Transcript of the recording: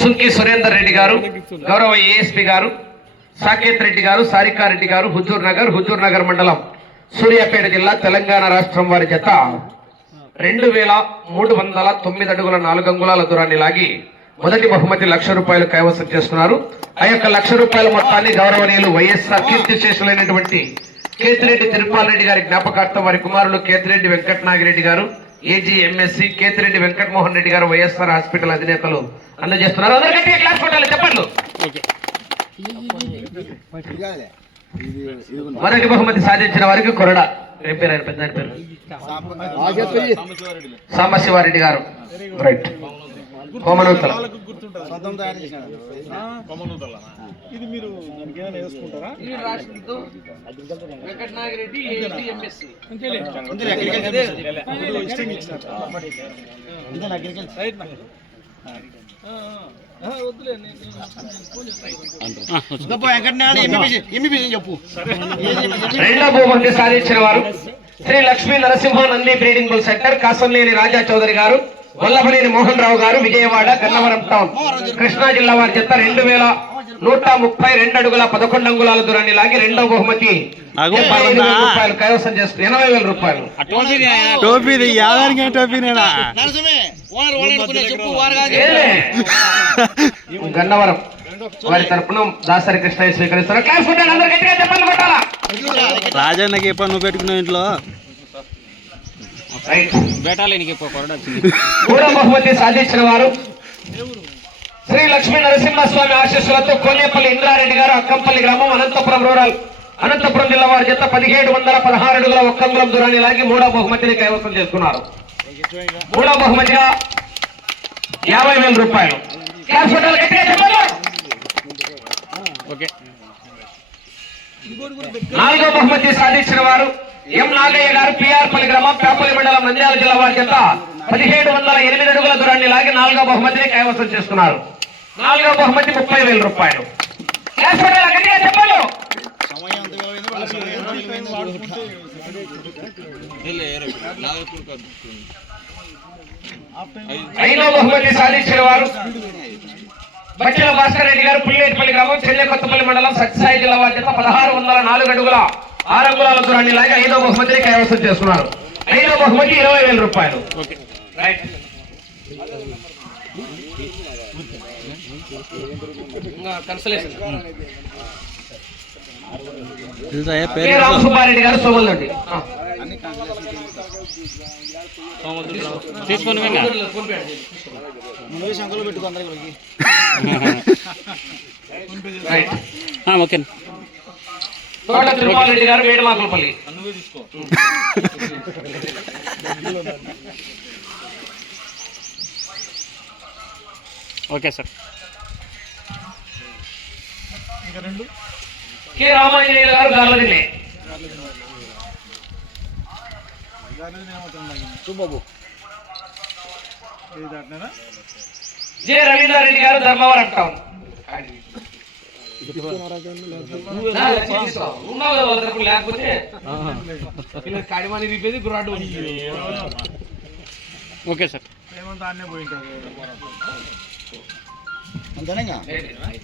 సుంకి సురేందర్ రెడ్డి గారు, గౌరవ ఏఎస్పీ గారు, సాకేత్ రెడ్డి గారు, సారికారెడ్డి గారు, హుజూర్ నగర్ మండలం, సూర్యాపేట జిల్లా, తెలంగాణ రాష్ట్రం వారి జత 2309 అడుగుల 4 అంగుళాల దూరాన్ని లాగి మొదటి బహుమతి ₹1,00,000 కైవసం చేస్తున్నారు. ఆ యొక్క ₹1,00,000 మొత్తాన్ని గౌరవనీయులు వైఎస్ఆర్ కీర్తిశేషులైనటువంటి కేతిరెడ్డి తిరుపాల్ రెడ్డి గారి జ్ఞాపకార్థం వారి కుమారులు కేతిరెడ్డి వెంకటనాగిరెడ్డి గారు, ఏజీ ఎంఎస్సి, కేతిరెడ్డి వెంకటమోహన్ రెడ్డి గారు, వైఎస్ఆర్ హాస్పిటల్ అధినేతలు అందజేస్తున్నారు. అందరికంటే క్లాస్ కొట్టాలి, చెప్పండి. మొదటి బహుమతి సాధించిన వారికి కొరడ పేరు పెద్ద పేరు సాంబశివారెడ్డి గారు, రైట్, కోమనూతల. ఇది మీరు వేసుకుంటారా? రెండో బహుమతి సాధించిన వారు Shri Lakshmi Narasimha Nandi breeding bull centre, Kasamneni Raja Chowdary గారు, వల్లభనేని మోహన్ రావు గారు, విజయవాడ, గన్నవరం టౌన్, కృష్ణా జిల్లా వారి జత 2132 అడుగుల 11 అంగుళాల దూరాన్ని లాగి రెండో బహుమతి ₹85,000 కైవసం చేస్తుంది. ₹80,000. గన్నవరం వారి తరపున దాసరి కృష్ణయ్య స్వీకరిస్తారు. క్లాస్ కొట్టాలి, అందరూ గట్టిగా చెప్పండి, కొట్టాలా. రాజన్నకి ఎప్పుడు నువ్వు పెట్టుకున్నావు ఇంట్లో మూడో బహుమతి సాధించిన వారు శ్రీ లక్ష్మీ నరసింహస్వామి ఆశీస్సులతో కోనేపల్లి ఇంద్రారెడ్డి గారు, అక్కంపల్లి గ్రామం, అనంతపురం రూరల్, అనంతపురం జిల్లా వారి జత 1716 అడుగుల 1 అంగుళం దూరాన్ని లాగి మూడో బహుమతిని కైవసం చేసుకున్నారు. మూడో బహుమతిగా ₹50,000. నాలుగో బహుమతి సాధించిన వారు ఎం నాగయ్య గారు, పిఆర్పల్లి గ్రామం, పేపల్లి మండలం, నంద్యాల జిల్లా వారి జత 1708 అడుగుల దూరాన్ని లాగి నాలుగో బహుమతిని కైవసం చేస్తున్నారు. నాలుగో బహుమతి ₹30,000. చెప్పండి. ఐదో బహుమతి సాధించిన వారు బచ్చల భాస్కర్ రెడ్డి గారు, పుల్లేటిపల్లి గ్రామం, చెల్లెకొత్తపల్లి మండలం, సత్యసాయి జిల్లా వారి చేత 1604 అడుగుల 6 అంగుళాల దూరాన్ని లాగి ఐదో బహుమతిని కైవసం చేస్తున్నారు. ఐదో బహుమతి ₹20,000. రామసుబ్బారెడ్డి గారు, సోమల్లండి. తీసుకొని ఓకే. తోట తిరుమల రెడ్డి గారు, Medamakulapalli. Okay sir. K Ramanjaneyulu గారు, గార్లదిన్నే. జె రవీంద్రారెడ్డి గారు, ధర్మవరం టౌన్. లేకపోతే కాడిమాని రిపేది గురాడు. Okay sir. ఏమంతా అన్నీ పోయింటారు.